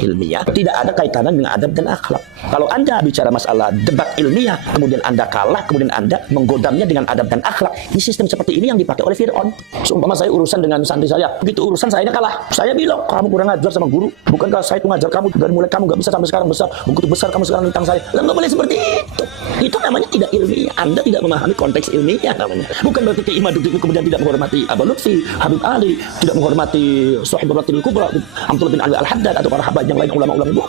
ilmiah tidak ada kaitannya dengan adab dan akhlak. Kalau Anda bicara masalah debat ilmiah, kemudian Anda kalah, kemudian Anda menggodamnya dengan adab dan akhlak, di sistem seperti ini yang dipakai oleh Fir'aun. Seumpama saya urusan dengan santri saya, begitu urusan saya kalah, saya bilang, kamu kurang ajar sama guru, bukankah saya itu ngajar kamu dari mulai kamu nggak bisa sampai sekarang besar, begitu besar kamu sekarang tentang saya. Lah nggak boleh seperti itu. Itu namanya tidak ilmiah. Anda tidak memahami konteks ilmiah namanya. Bukan berarti Kiai Imaduddin kemudian tidak menghormati Abu Lutfi, Habib Ali, tidak menghormati Sahibul Ratil Kubra, Abdullah bin Ali Al-Haddad atau para habaib yang lain ulama-ulama.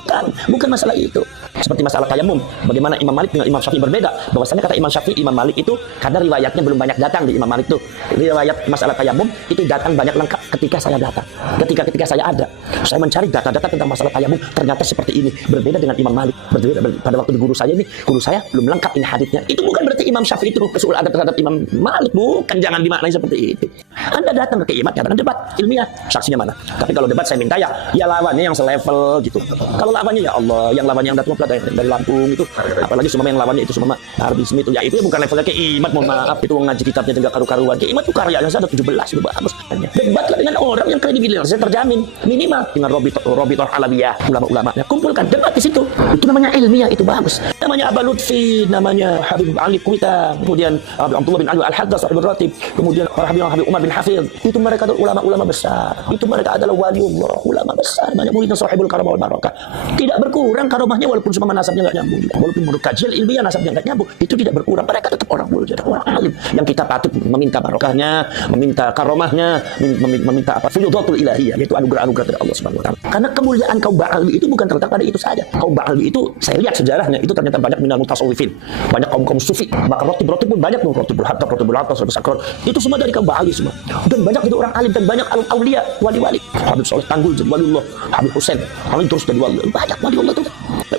Bukan masalah itu. Seperti masalah tayamum, bagaimana Imam Malik dengan Imam Syafi'i berbeda. Bahwasanya kata Imam Syafi'i, Imam Malik itu karena riwayatnya belum banyak datang di Imam Malik itu. Riwayat masalah tayamum itu datang banyak lengkap ketika saya datang. Ketika saya ada, saya mencari data-data tentang masalah tayamum, ternyata seperti ini. Berbeda dengan Imam Malik. Berbeda pada waktu guru saya belum lengkap ini haditsnya. Itu bukan berarti Imam Syafi'i itu kesul adab terhadap Imam Malik, bukan, jangan dimaknai seperti itu. Anda datang ke Imam, katakan debat ilmiah, saksinya mana? Tapi kalau debat saya minta ya lawannya yang selevel gitu. Kalau lawannya ya Allah, yang lawannya yang datang dari Lampung itu, apalagi semua yang lawannya itu semua Arbi Smith itu, ya itu bukan levelnya ke Imat, mohon maaf, itu ngaji kitabnya juga karu-karuan. Ke Imat itu karyanya saya ada 17 itu bagus. Debatlah dengan orang yang kredibilitasnya terjamin minimal dengan Robitoh Alawiyah, ulama-ulamanya, kumpulkan debat di situ. Itu namanya ilmiah, itu bagus. Namanya Abu Lutfi, namanya Habib Ali Kuita, kemudian Abdullah bin Ali Al-Haddad, Sahibul Ratib, kemudian Habib Umar bin Hafidh. Itu mereka adalah ulama-ulama besar. Itu mereka adalah waliullah, ulama besar, banyak muridnya Sahibul Karamah wal Barakah. Tidak berkurang karomahnya walaupun semua nasabnya nggak nyambung. Walaupun menurut kajian ilmiah nasabnya nggak nyambung, itu tidak berkurang. Mereka tetap orang mulia, orang alim yang kita patut meminta barokahnya, meminta karomahnya, meminta fuyudatul ilahiyah, yaitu anugerah-anugerah dari Allah Subhanahu wa taala. Karena kemuliaan kaum Ba'alwi itu bukan terletak pada itu saja. Kaum Ba'alwi itu saya lihat sejarahnya itu ternyata banyak minal mutasawwifin, banyak kaum sufi. Maka rotib pun banyak tuh, rotibul hatta, sakron. Itu semua dari kaum Ba'alwi semua. Dan banyak itu orang alim dan banyak aulia, wali-wali. Habib Saleh Tanggul jadi waliullah, Habib Husain, Habib terus jadi wali. Banyak waliullah itu.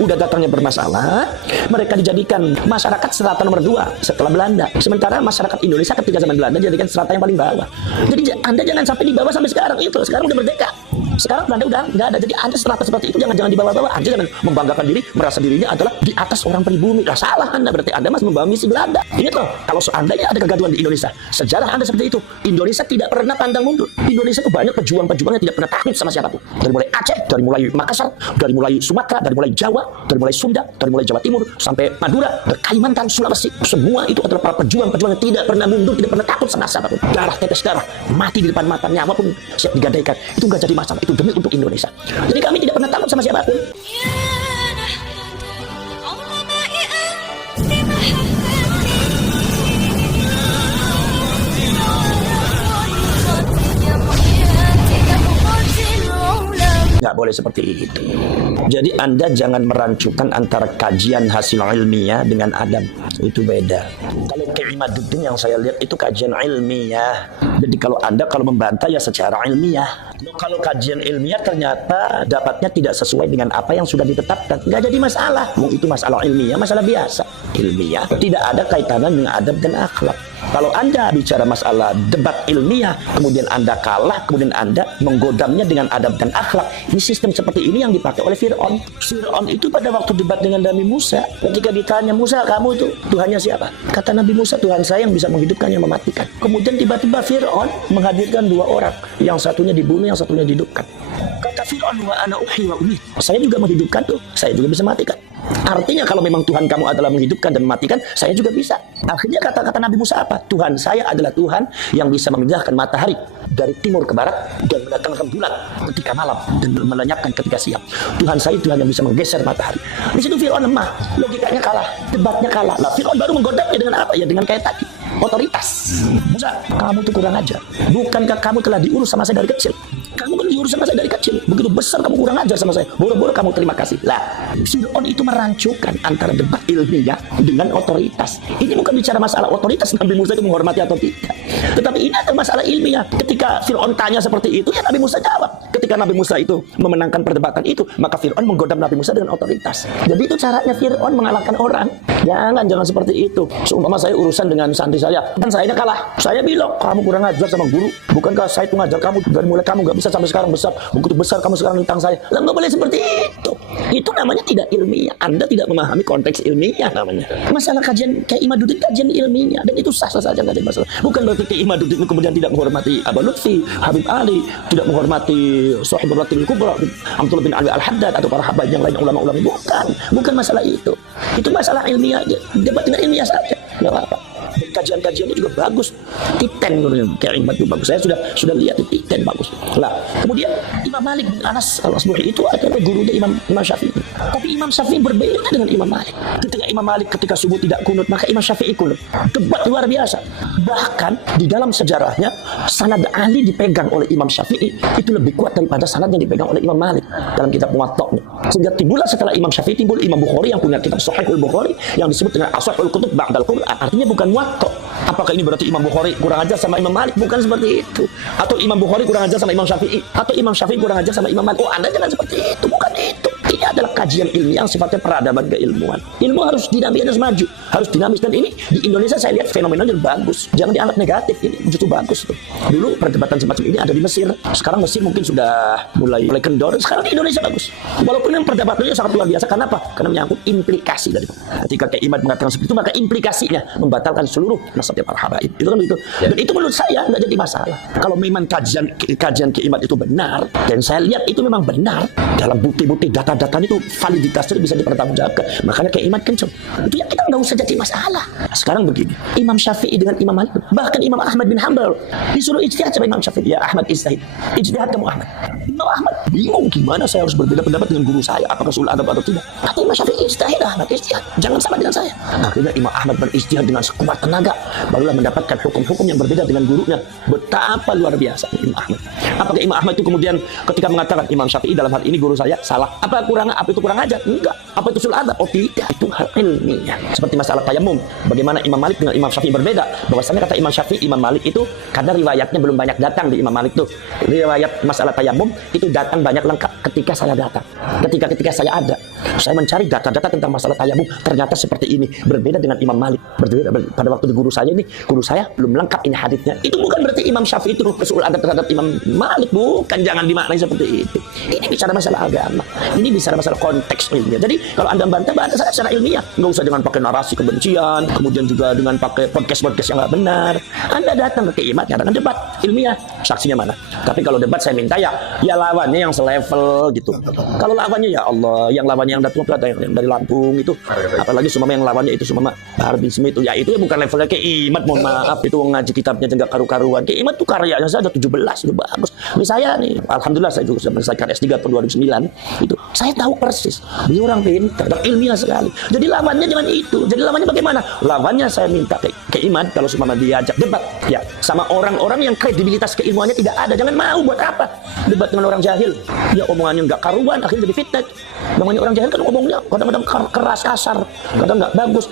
Udah datangnya bermasalah, mereka dijadikan masyarakat strata nomor 2 setelah Belanda. Sementara masyarakat Indonesia ketika zaman Belanda dijadikan strata yang paling bawah. Jadi Anda jangan sampai di bawah sampai sekarang itu. Sekarang udah merdeka. Sekarang Belanda udah nggak ada. Jadi Anda strata seperti itu jangan di bawah-bawah. Anda jangan membanggakan diri, merasa dirinya adalah di atas orang pribumi. Lah salah Anda, berarti Anda masih membawa misi Belanda. Ingat loh, kalau seandainya ada kegaduhan di Indonesia, sejarah Anda seperti itu. Indonesia tidak pernah pandang mundur. Indonesia itu banyak pejuang-pejuang yang tidak pernah takut sama siapapun. Dari mulai Aceh, dari mulai Makassar, dari mulai Sumatera, dari mulai Jawa, dari mulai Sunda, dari mulai Jawa Timur sampai Madura, Kalimantan, Sulawesi. Semua itu adalah para pejuang-pejuang yang tidak pernah mundur, tidak pernah takut sama siapapun. Darah, tetes darah, mati di depan mata, nyawa pun siap digadaikan. Itu nggak jadi masalah. Itu demi untuk Indonesia. Jadi kami tidak pernah takut sama siapapun. Nggak boleh seperti itu. Jadi Anda jangan merancukan antara kajian hasil ilmiah dengan adab. Itu beda. Kalau Kiai Imaduddin yang saya lihat itu kajian ilmiah. Jadi kalau Anda membantah ya secara ilmiah. Kalau kajian ilmiah ternyata dapatnya tidak sesuai dengan apa yang sudah ditetapkan, nggak jadi masalah. Itu masalah ilmiah, masalah biasa. Ilmiah tidak ada kaitannya dengan adab dan akhlak. Kalau Anda bicara masalah debat ilmiah, kemudian Anda kalah, kemudian Anda menggodamnya dengan adab dan akhlak, di sistem seperti ini yang dipakai oleh Fir'aun. Fir'aun itu pada waktu debat dengan Nabi Musa, ketika ditanya, Musa, kamu itu Tuhannya siapa? Kata Nabi Musa, Tuhan saya yang bisa menghidupkan, yang mematikan. Kemudian tiba-tiba Fir'aun menghadirkan 2 orang, yang satunya dibunuh, yang satunya dihidupkan. Kata Fir'aun, wa ana uhyi wa umit. Saya juga menghidupkan tuh, saya juga bisa matikan. Artinya kalau memang Tuhan kamu adalah menghidupkan dan mematikan, saya juga bisa. Akhirnya kata-kata Nabi Musa apa? Tuhan saya adalah Tuhan yang bisa memindahkan matahari dari timur ke barat dan mendatangkan bulan ketika malam dan melenyapkan ketika siang. Tuhan saya Tuhan yang bisa menggeser matahari. Di situ Fir'aun lemah, logikanya kalah, debatnya kalah. Lah Fir'aun baru menggodamnya dengan apa? Ya dengan kayak tadi, otoritas. Musa, kamu tuh kurang ajar. Bukankah kamu telah diurus sama saya dari kecil? Kamu kan diurus sama saya dari kecil. Begitu besar kamu kurang ajar sama saya. Boro-boro kamu terima kasih. Lah, Fir'aun itu merancukan antara debat ilmiah dengan otoritas. Ini bukan bicara masalah otoritas Nabi Musa itu menghormati atau tidak. Tetapi ini adalah masalah ilmiah. Ketika Fir'aun tanya seperti itu, ya Nabi Musa jawab. Ketika Nabi Musa itu memenangkan perdebatan itu, maka Fir'aun menggodam Nabi Musa dengan otoritas. Jadi itu caranya Fir'aun mengalahkan orang. Jangan seperti itu. Seumpama saya urusan dengan santri saya, dan saya kalah. Saya bilang, kamu kurang ajar sama guru. Bukankah saya itu ngajar kamu dari mulai kamu nggak bisa sampai sekarang besar, begitu besar kamu sekarang tentang saya. Lah nggak boleh seperti itu. Itu namanya tidak ilmiah. Anda tidak memahami konteks ilmiah namanya. Masalah kajian Kiai Imaduddin kajian ilmiah, dan itu sah-sah saja, nggak ada masalah. Bukan berarti Kiai Imaduddin kemudian tidak menghormati Abu Lutfi, Habib Ali, tidak menghormati Sahibul Ratil Kubra, Abdullah bin Ali Al-Haddad atau para habaib yang lain ulama-ulama. Bukan masalah itu. Itu masalah ilmiah aja. Debat dengan ilmiah saja. Enggak apa-apa. Kajian-kajiannya juga bagus. Titen kayak Imam itu bagus. Saya sudah lihat di Titen bagus. Lah, kemudian Imam Malik bin Anas Al-Asbahi itu adalah gurunya Imam Syafi'i. Tapi Imam Syafi'i berbeda dengan Imam Malik. Ketika Imam Malik ketika subuh tidak kunut, maka Imam Syafi'i kunut. Debat luar biasa. Bahkan di dalam sejarahnya sanad Ali dipegang oleh Imam Syafi'i itu lebih kuat daripada sanad yang dipegang oleh Imam Malik dalam kitab Muwatta'nya. Sehingga timbullah setelah Imam Syafi'i timbul Imam Bukhari yang punya kitab Sahihul Bukhari yang disebut dengan Ashahul Kutub Ba'dal Qur'an. Artinya bukan Muwatta'. Apakah ini berarti Imam Bukhari kurang ajar sama Imam Malik? Bukan seperti itu. Atau Imam Bukhari kurang ajar sama Imam Syafi'i, atau Imam Syafi'i kurang ajar sama Imam Malik. Oh, Anda jangan seperti itu. Bukan itu. Ini adalah kajian ilmiah yang sifatnya peradaban keilmuan. Ilmu harus dinamis, harus maju, harus dinamis. Dan ini di Indonesia saya lihat fenomenanya bagus. Jangan dianggap negatif, ini justru bagus tuh. Dulu perdebatan semacam ini ada di Mesir. Sekarang Mesir mungkin sudah mulai kendor. Sekarang di Indonesia bagus. Walaupun yang perdebatannya sangat luar biasa. Kenapa? Karena menyangkut implikasi dari itu. Ketika Kiai Imad mengatakan seperti itu, maka implikasinya membatalkan seluruh nasabnya para habaib. Itu kan begitu. Dan itu menurut saya nggak jadi masalah. Kalau memang kajian Kiai Imad itu benar, dan saya lihat itu memang benar dalam bukti-bukti data-data itu validitasnya bisa dipertanggungjawabkan. Makanya Kiai Imad kenceng. Itu ya kita nggak usah jadi masalah. Sekarang begini, Imam Syafi'i dengan Imam Malik, bahkan Imam Ahmad bin Hanbal disuruh ijtihad sama Imam Syafi'i. Ya Ahmad ijtihad. Ijtihad kamu Ahmad. Imam Ahmad bingung gimana saya harus berbeda pendapat dengan guru saya, apakah sul adab atau tidak. Kata Imam Syafi'i ijtihad, Ahmad ijtihad. Jangan sama dengan saya. Akhirnya Imam Ahmad berijtihad dengan sekuat tenaga, barulah mendapatkan hukum-hukum yang berbeda dengan gurunya. Betapa luar biasa Imam Ahmad. Apakah Imam Ahmad itu kemudian ketika mengatakan Imam Syafi'i dalam hal ini guru saya salah? Apa itu kurang ajar? Enggak. Apa itu sul adab? Oh tidak. Itu hal ilmiah. Seperti masalah tayamum. Bagaimana Imam Malik dengan Imam Syafi'i berbeda? Bahwasanya kata Imam Syafi'i, Imam Malik itu karena riwayatnya belum banyak datang di Imam Malik tuh. Riwayat masalah tayamum itu datang banyak lengkap ketika saya datang. Ketika saya ada. Saya mencari data-data tentang masalah tayamum, ternyata seperti ini. Berbeda dengan Imam Malik. Berbeda pada waktu di guru saya belum lengkap ini haditsnya. Itu bukan berarti Imam Syafi'i itu sul adab terhadap Imam Malik. Bukan, jangan dimaknai seperti itu. Ini bicara masalah agama. Ini bicara masalah konteks ilmiah. Jadi kalau Anda bantah saya secara ilmiah. Nggak usah dengan pakai narasi kebencian, kemudian juga dengan pakai podcast yang nggak benar. Anda datang ke Imad, nyatakan debat ilmiah. Saksinya mana? Tapi kalau debat saya minta ya lawannya yang selevel gitu. Kalau lawannya ya Allah, yang lawannya yang datang yang dari Lampung itu, apalagi sumama yang lawannya itu sumama Bahar bin Smith itu, ya itu ya bukan levelnya Kiai Imad, mohon maaf. Itu ngaji kitabnya juga karu-karuan. Kiai Imad tuh karyanya saja 17 itu bagus. Ini saya nih, alhamdulillah saya juga sudah menyelesaikan S3 tahun 2009 itu. Saya tahu persis. Beliau orang pintar dan ilmiah sekali. Jadi lawannya jangan itu. Jadi lawannya bagaimana? Lawannya saya minta ke Imad kalau sumama diajak debat ya sama orang-orang yang kredibilitas keilmuannya tidak ada. Jangan mau, buat apa debat dengan orang jahil? Ya omongannya enggak karuan, akhirnya jadi fitnah. Namanya orang jahil kan ngomongnya kadang-kadang keras, kasar, kadang enggak bagus.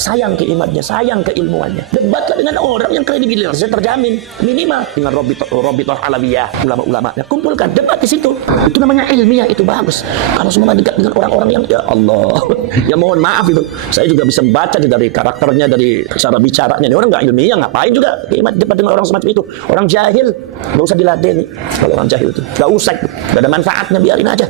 Sayang ke Imadnya, sayang ke ilmuannya. Debatlah dengan orang yang kredibilitasnya terjamin, minimal dengan Robitoh Alawiyah, ulama-ulama. Ya, kumpulkan debat di situ. Itu namanya ilmiah, itu bagus. Kalau semua dekat dengan orang-orang yang ya Allah, ya mohon maaf itu. Saya juga bisa membaca dari karakternya, dari cara bicaranya. Dia orang enggak ilmiah, ngapain juga Imad debat dengan orang semacam itu? Orang jahil, enggak usah diladeni. Kalau orang jahil itu enggak usah, enggak ada manfaatnya, biarin aja.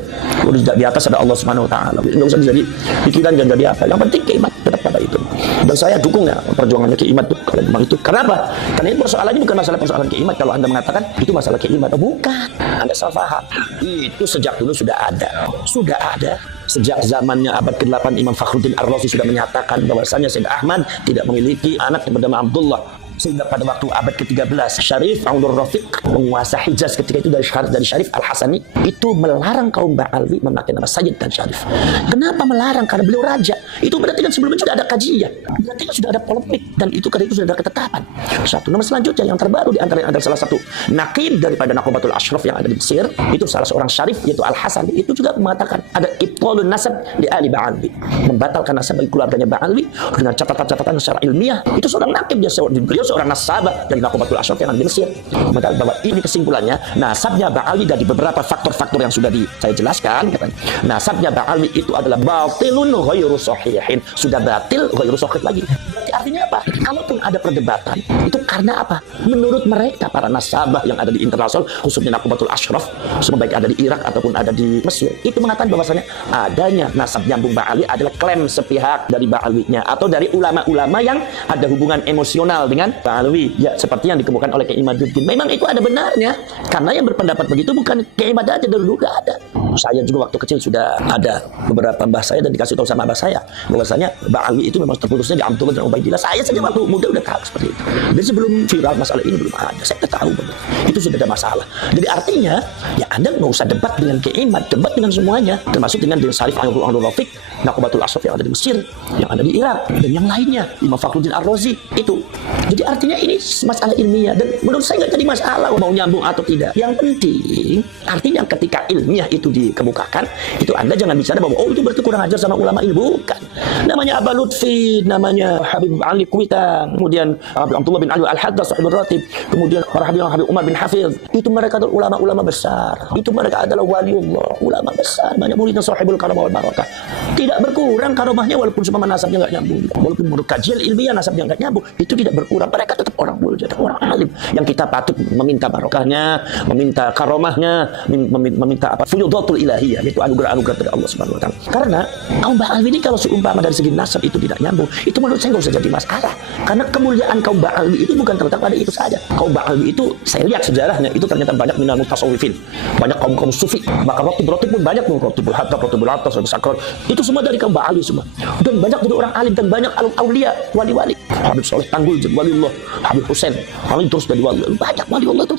Udah di atas ada Allah Subhanahu wa taala. Enggak usah jadi pikiran dan jadi apa. Yang penting Imad tetap pada itu. Dan saya dukung ya perjuangannya Kiai Imad tuh kalau memang itu. Kenapa? Karena ini persoalannya bukan masalah persoalan Kiai Imad. Kalau Anda mengatakan itu masalah Kiai Imad, oh, bukan. Anda salah paham. Itu sejak dulu sudah ada. Sudah ada. Sejak zamannya abad ke-8 Imam Fakhruddin Ar-Razi sudah menyatakan bahwasanya Sayyid Ahmad tidak memiliki anak yang bernama Abdullah. Sehingga pada waktu abad ke-13 Syarif Abdul Rafiq penguasa Hijaz ketika itu dari Syarif Al-Hasani itu melarang kaum Ba'alwi memakai nama Sayyid dan Syarif. Kenapa melarang? Karena beliau raja. Itu berarti kan sebelumnya sudah ada kajian, berarti kan sudah ada polemik, dan itu karena itu sudah ada ketetapan. Satu nama selanjutnya yang terbaru di antara salah satu naqib daripada Naqobatul Ashraf yang ada di Mesir, itu salah seorang Syarif yaitu Al-Hasani, itu juga mengatakan ada ibtalun nasab di ali Ba'alwi, membatalkan nasab bagi keluarganya Ba'alwi dengan catatan-catatan secara ilmiah. Itu seorang naqib, beliau seorang nasabah dari Naqobatul Ashraf yang ada di Mesir. Maka bahwa ini kesimpulannya, nasabnya Ba'alwi dari beberapa faktor-faktor yang sudah saya jelaskan, katanya nasabnya Ba'alwi itu adalah batilun ghairu sahihin, sudah batil ghairu sahih lagi. Berarti artinya apa? Kalaupun ada perdebatan itu karena apa? Menurut mereka para nasabah yang ada di internasional, khususnya Nakubatul Ashraf, semua baik ada di Irak ataupun ada di Mesir, itu mengatakan bahwasanya adanya nasab nyambung Ba'alwi adalah klaim sepihak dari Ba'alwinya atau dari ulama-ulama yang ada hubungan emosional dengan Ba'alwi, ya seperti yang dikemukakan oleh Kiai Imaduddin. Memang itu ada benarnya, karena yang berpendapat begitu bukan Kiai Imad aja, dulu udah ada. Saya juga waktu kecil sudah ada beberapa mbah saya dan dikasih tahu sama abah saya bahwasanya Ba'alwi itu memang terputusnya di Abdullah dan Ubaidillah. Saya saja waktu muda udah tahu seperti itu. Dan sebelum viral masalah ini belum ada, saya udah tahu benar. Itu sudah ada masalah. Jadi artinya ya Anda nggak usah debat dengan Kiai Imad, debat dengan semuanya, termasuk dengan Syarif Abdul Rafiq, Nakubatul Ashraf yang ada di Mesir, yang ada di Irak, dan yang lainnya, Imam Fakhruddin Ar-Razi itu. Jadi artinya ini masalah ilmiah dan menurut saya nggak jadi masalah mau nyambung atau tidak. Yang penting artinya ketika ilmiah itu dikemukakan, itu Anda jangan bicara bahwa oh itu berarti kurang ajar sama ulama ini, bukan. Namanya Aba Lutfi, namanya Habib Ali Kuitang, kemudian Habib Abdullah bin Ali Al-Haddad Sahibul Ratib, kemudian Habib Umar bin Hafiz. Itu mereka adalah ulama-ulama besar. Itu mereka adalah waliullah, ulama besar, banyak muridnya Sahibul Karamah wal Barakah. Tidak berkurang karomahnya walaupun semua nasabnya nggak nyambung. Walaupun menurut kajian ilmiah nasabnya nggak nyambung, itu tidak berkurang. Mereka tetap orang mulia, orang alim yang kita patut meminta barokahnya, meminta karomahnya, meminta apa? Fuyudatul ilahiyah, yaitu anugerah-anugerah dari Allah Subhanahu wa taala. Karena kaum Ba'alwi ini kalau seumpama dari segi nasab itu tidak nyambung, itu menurut saya nggak usah jadi masalah. Karena kemuliaan kaum Ba'alwi itu bukan terletak pada itu saja. Kaum Ba'alwi itu saya lihat sejarahnya itu ternyata banyak minal mutasawwifin, banyak kaum sufi, maka rotib pun banyak, rotibul hatta, rotibul atas, sakral, itu semua dari kaum Ba'alwi semua. Dan banyak dari orang alim dan banyak aulia, wali-wali. Habib Soleh Tanggul jadi waliullah, Habib Husain, Habib terus jadi wali, banyak waliullah itu.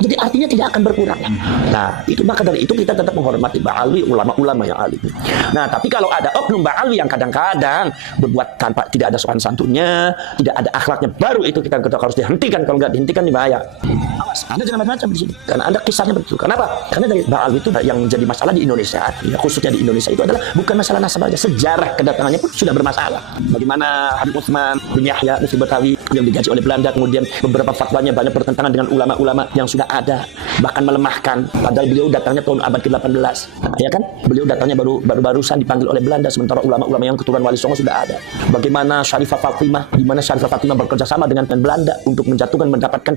Jadi artinya tidak akan berkurang. Nah, itu maka dari itu kita tetap menghormati Ba'alwi, ulama-ulama yang alim. Nah, tapi kalau ada oknum Ba'alwi yang kadang-kadang berbuat tanpa tidak ada sopan santunnya, tidak ada akhlaknya, baru itu kita harus dihentikan. Kalau nggak dihentikan ini bahaya. Awas, Anda jangan macam-macam di sini. Karena Anda kisahnya betul. Kenapa? Karena dari Ba'alwi itu yang jadi masalah di Indonesia, ya, khususnya di Indonesia itu adalah bukan masalah nasab saja, sejarah kedatangannya pun sudah bermasalah. Bagaimana Habib Utsman bin Yahya Mufti Betawi yang digaji oleh Belanda, kemudian beberapa fatwanya banyak bertentangan dengan ulama-ulama yang sudah ada, bahkan melemahkan. Padahal beliau datangnya tahun abad ke-18, ya kan? Beliau datangnya baru-barusan dipanggil oleh Belanda, sementara ulama-ulama yang keturunan Wali Songo sudah ada. Bagaimana Syarifah Fatimah, di mana Syarifah Fatimah bekerja sama dengan Belanda untuk mendapatkan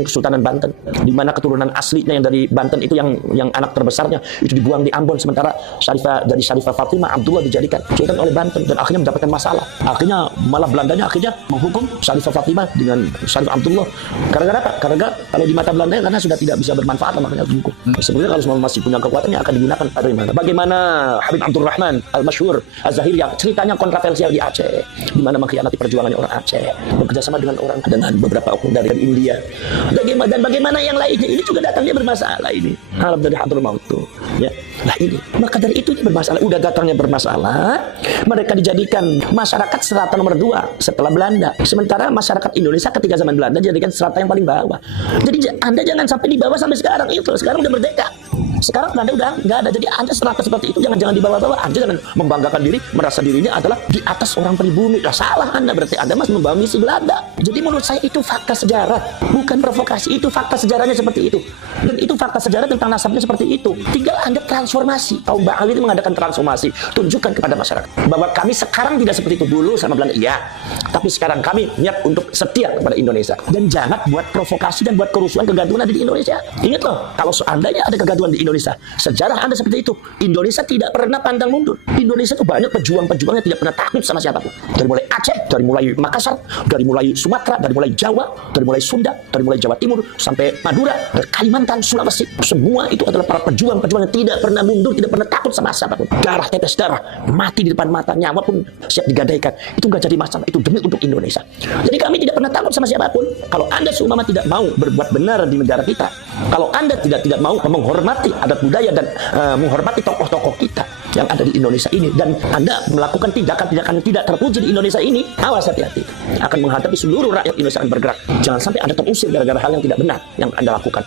Kesultanan Banten, di mana keturunan aslinya yang dari Banten itu yang anak terbesarnya itu dibuang di Ambon, sementara Syarifah Fatimah Abdullah dijadikan sultan oleh Banten dan akhirnya mendapatkan masalah. Akhirnya malah Belandanya akhirnya menghukum Syarifah Fatimah dengan Syarif Abdullah. Karena apa? Karena kalau di mata Belanda karena sudah tidak bisa bermanfaat, makanya dihukum. Sebenarnya kalau masih punya kekuatannya akan digunakan pada mana? Bagaimana Habib Abdul Rahman Al-Masyhur Az-Zahiri yang ceritanya kontroversial di Aceh, di mana mengkhianati perjuangannya orang Aceh, bekerjasama dengan beberapa oknum dari India. Dan bagaimana yang lainnya ini juga datangnya bermasalah ini. Harap dari Hadramaut tuh, ya. Nah ini, maka dari itu bermasalah. Udah datangnya bermasalah, mereka dijadikan masyarakat strata nomor 2 setelah Belanda. Sementara masyarakat Indonesia ketika zaman Belanda dijadikan strata yang paling bawah. Jadi Anda jangan sampai di bawah sampai sekarang. Itu sekarang udah merdeka. Sekarang Belanda udah nggak ada. Jadi Anda strata seperti itu jangan dibawa-bawa. Anda jangan membanggakan diri, merasa dirinya adalah di atas orang pribumi. Nah, salah Anda, berarti Anda masih membawa misi Belanda. Jadi menurut saya itu fakta sejarah, bukan provokasi. Itu fakta sejarahnya seperti itu. Dan itu fakta sejarah tentang nasabnya seperti itu. Tinggal Anda transformasi. Kaum Ba'alwi itu mengadakan transformasi. Tunjukkan kepada masyarakat bahwa kami sekarang tidak seperti itu dulu sama Belanda. Iya. Tapi sekarang kami niat untuk setia kepada Indonesia. Dan jangan buat provokasi dan buat kerusuhan, kegaduhan di Indonesia. Ingat loh, kalau seandainya ada kegaduhan di Indonesia, sejarah Anda seperti itu. Indonesia tidak pernah pandang mundur. Indonesia itu banyak pejuang-pejuang yang tidak pernah takut sama siapapun. Dari mulai Aceh, dari mulai Makassar, dari mulai Sumatera, dari mulai Jawa, dari mulai Sunda, dari mulai Jawa Timur, sampai Madura, dari Kalimantan, Sulawesi. Semua itu adalah para pejuang-pejuang yang tidak pernah mundur, tidak pernah takut sama siapapun. Darah, tetes darah, mati di depan mata, nyawa pun siap digadaikan. Itu nggak jadi masalah. Itu demi untuk Indonesia. Jadi kami tidak pernah takut sama siapapun. Kalau Anda seumpama tidak mau berbuat benar di negara kita, kalau Anda tidak mau menghormati adat budaya dan menghormati tokoh-tokoh kita yang ada di Indonesia ini, dan Anda melakukan tindakan-tindakan yang tidak terpuji di Indonesia ini, awas, hati-hati. Akan menghadapi seluruh rakyat Indonesia yang bergerak. Jangan sampai Anda terusir gara-gara hal yang tidak benar yang Anda lakukan.